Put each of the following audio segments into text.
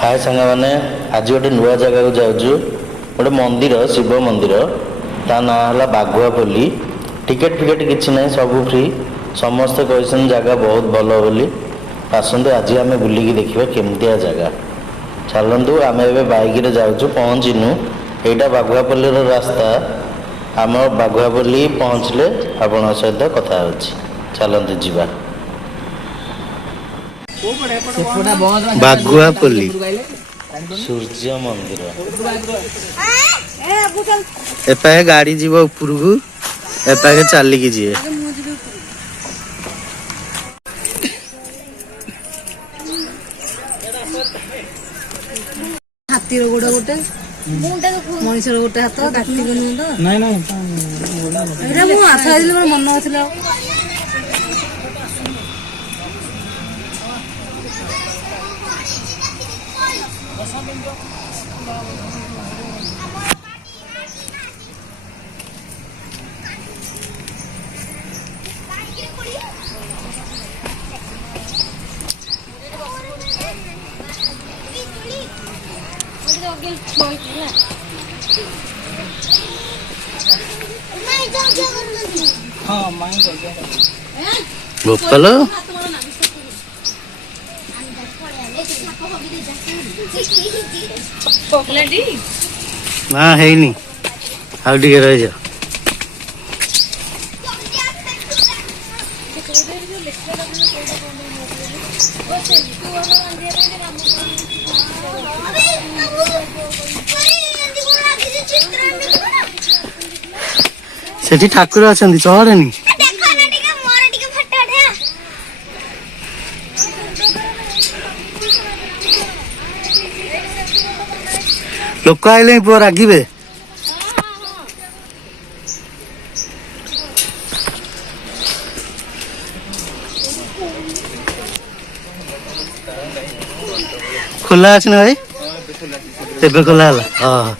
हाय सांग मैंने आज गोटे नुआ जगह को जाऊँ गोटे मंदिर शिव मंदिर ता ना है बाघुआपल्ली। टिकेट फिकेट किसी ना सब फ्री समस्ते कहते जगह बहुत भल बोली आसतु आज आम बुलिकी देखा केमतिया जगह चलतु आम ए बैक जाऊँ पहुँचीनु यहाँ बाघुआपल्ली रास्ता आम बाघुआपल्ली पहुँचले आपण सहित कथा चलतु जीवा बाघुआपल्ली सूर्य मंदिर एपा गाड़ी जीव ऊपर को एपा चलिकी जी हाथी गोड़ गोटे मनीष गोटे हाथ काटी मन ना गोपाल ना है नहीं आउ टे रही जा सेठी ठाकुर अच्छा चढ़ेनी लोक आइले पुआ रागिबे खुला अच्छे ना भाई तेबे खुला है हाँ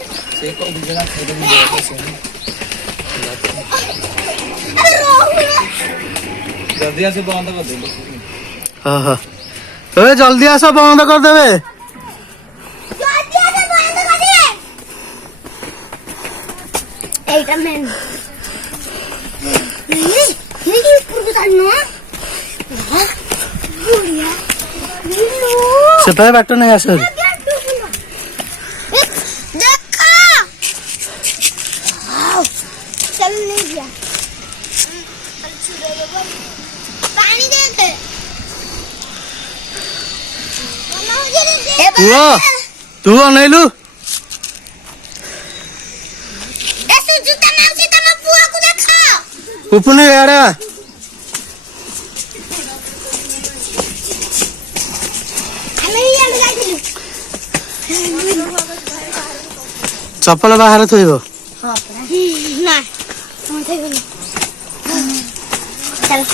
जल्दी आस बंद कर दे हाँ हाँ तो जल्दी आस बंद कर देवे से बाट नहीं आस तू अनैलु उपने यारा चप्पल बाहर थोइबो ना चल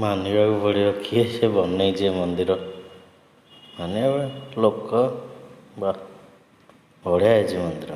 मानवा पड़ो किए से बनई मंदिर माने लोक बढ़िया है मंदिर।